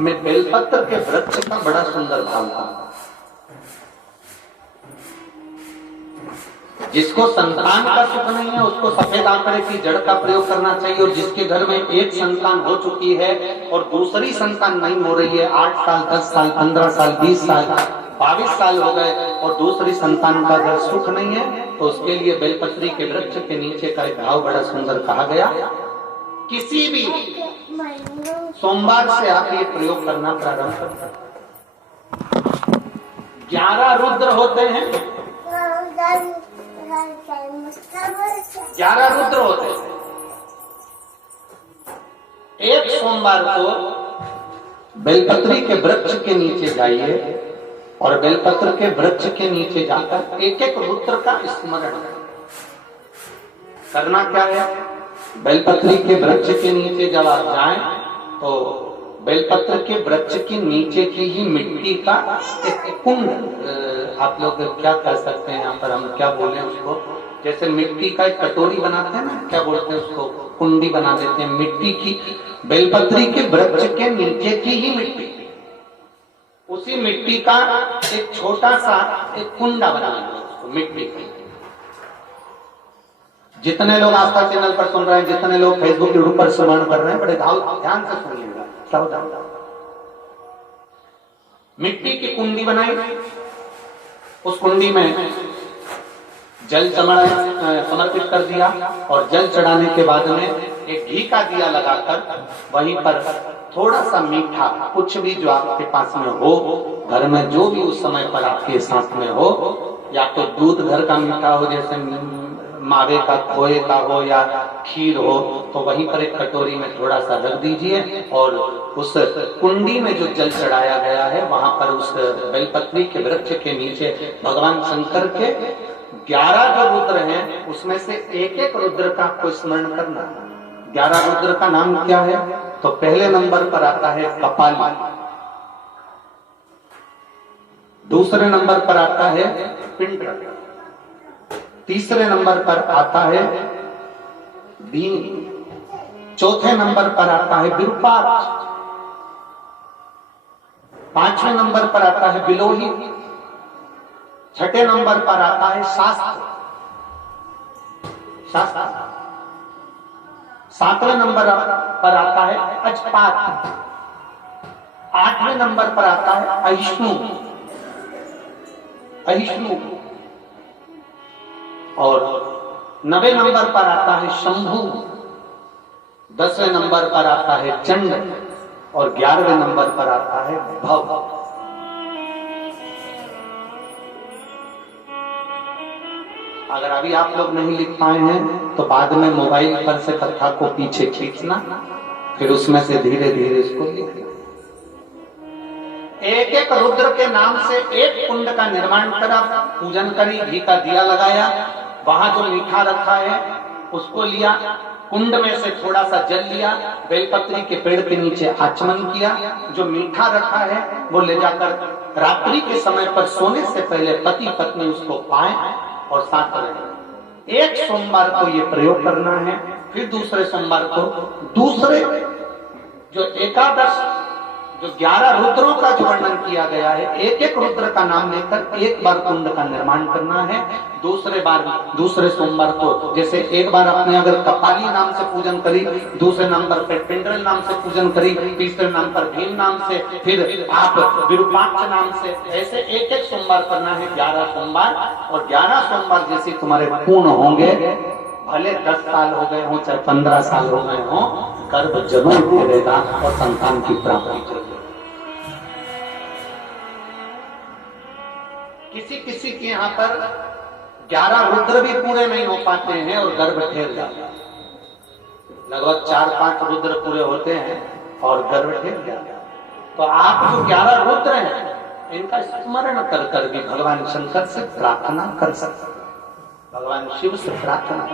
में बेलपत्र के वृक्ष का बड़ा सुंदर भाव था। जिसको संतान का सुख नहीं है उसको सफेद आंकड़े की जड़ का प्रयोग करना चाहिए, और जिसके घर में एक संतान हो चुकी है और दूसरी संतान नहीं हो रही है, 8 साल 10 साल 15 साल 20 साल 22 साल हो गए और दूसरी संतान का अगर सुख नहीं है, तो उसके लिए बेलपत्री के वृक्ष के नीचे का एक भाव बड़ा सुंदर कहा गया। किसी भी सोमवार से आप ये प्रयोग करना प्रारंभ कर सकते। 11 रुद्र होते हैं, 11 रुद्र होते हैं। एक सोमवार को बेलपत्री के वृक्ष के नीचे जाइए और बेलपत्र के वृक्ष के नीचे जाकर एक एक रुद्र का स्मरण करना। क्या है? बेलपत्री के वृक्ष के नीचे जब आप जाएं तो बेलपत्र के वृक्ष के नीचे की ही मिट्टी का एक कुंड, आप लोग क्या कह सकते हैं, यहाँ पर हम क्या बोले उसको, जैसे मिट्टी का एक कटोरी बनाते हैं ना, क्या बोलते हैं उसको, कुंडी बना देते हैं मिट्टी की। बेलपत्री के वृक्ष के नीचे की ही मिट्टी, उसी मिट्टी का एक छोटा सा एक कुंडा बना देते हैं उसको मिट्टी का। जितने लोग आस्था चैनल पर सुन रहे हैं, जितने लोग फेसबुक यूट्यूब पर श्रवण कर रहे हैं, बड़े ध्यान से सुनिएगा, सावधान। मिट्टी की कुंडी बनाई, उस कुंडी में जल समर्पित कर दिया और जल चढ़ाने के बाद में एक घी का दिया लगाकर वहीं पर थोड़ा सा मीठा, कुछ भी जो आपके पास में हो, घर में जो भी उस समय पर आपके साथ में हो, या तो दूध घर का मीठा हो, जैसे मावे का, खोए का हो या खीर हो, तो वहीं पर एक कटोरी में थोड़ा सा रख दीजिए और उस कुंडी में जो जल चढ़ाया गया है वहां पर उस बेलपत्री के वृक्ष के नीचे भगवान शंकर के 11 जो रुद्र हैं उसमें से एक एक रुद्र का आपको स्मरण करना। 11 रुद्र का नाम क्या है? तो पहले नंबर पर आता है कपाली, दूसरे नंबर पर आता है पिंड, तीसरे नंबर पर आता है बीन, चौथे नंबर पर आता है विरूपाक्ष, 5वें नंबर पर आता है बिलोही, 6ठे नंबर पर आता है शास्त्र, 7वें नंबर पर आता है अजपात, 8वें नंबर पर आता है अहिष्णु, और 9वें नंबर पर आता है शंभु, 10वें नंबर पर आता है चंड और 11वें नंबर पर आता है भव। अगर अभी आप लोग नहीं लिख पाए हैं तो बाद में मोबाइल पर से कथा को पीछे खींचना, फिर उसमें से धीरे धीरे इसको लिखना। एक एक रुद्र के नाम से एक कुंड का निर्माण करा, पूजन करी, घी का दिया लगाया, वहां जो मीठा रखा है उसको लिया, कुंड में से थोड़ा सा जल लिया, बेलपत्री के पेड़ के नीचे आचमन किया, जो मीठा रखा है वो ले जाकर रात्रि के समय पर सोने से पहले पति पत्नी उसको पाए और साथ रहे। एक सोमवार को ये प्रयोग करना है, फिर दूसरे सोमवार को दूसरे जो एकादश जो 11 रुद्रों का जो वर्णन किया गया है, एक एक रुद्र का नाम लेकर एक बार कुंड का निर्माण करना है। दूसरे सोमवार को जैसे एक बार आपने अगर कपाली नाम से पूजन करी, दूसरे नंबर पर पिंडल नाम से पूजन करी, तीसरे नाम पर भीम नाम से, फिर आप विरूपाक्ष नाम से, ऐसे एक एक सोमवार करना है, 11 सोमवार। और 11 सोमवार जैसे तुम्हारे पूर्ण होंगे, भले 10 साल हो गए हो चाहे 15 साल हो गए हो, गर्भ जरूर फैलेगा और संतान की प्राप्ति करेगा। किसी के यहाँ पर 11 रुद्र भी पूरे नहीं हो पाते हैं और गर्भ ठहर जाता है। लगभग 4-5 रुद्र पूरे होते हैं और गर्भ ठहर जाता है। तो आप जो 11 रुद्र हैं इनका स्मरण कर कर भी भगवान शंकर से प्रार्थना कर सकते हैं, भगवान शिव से प्रार्थना।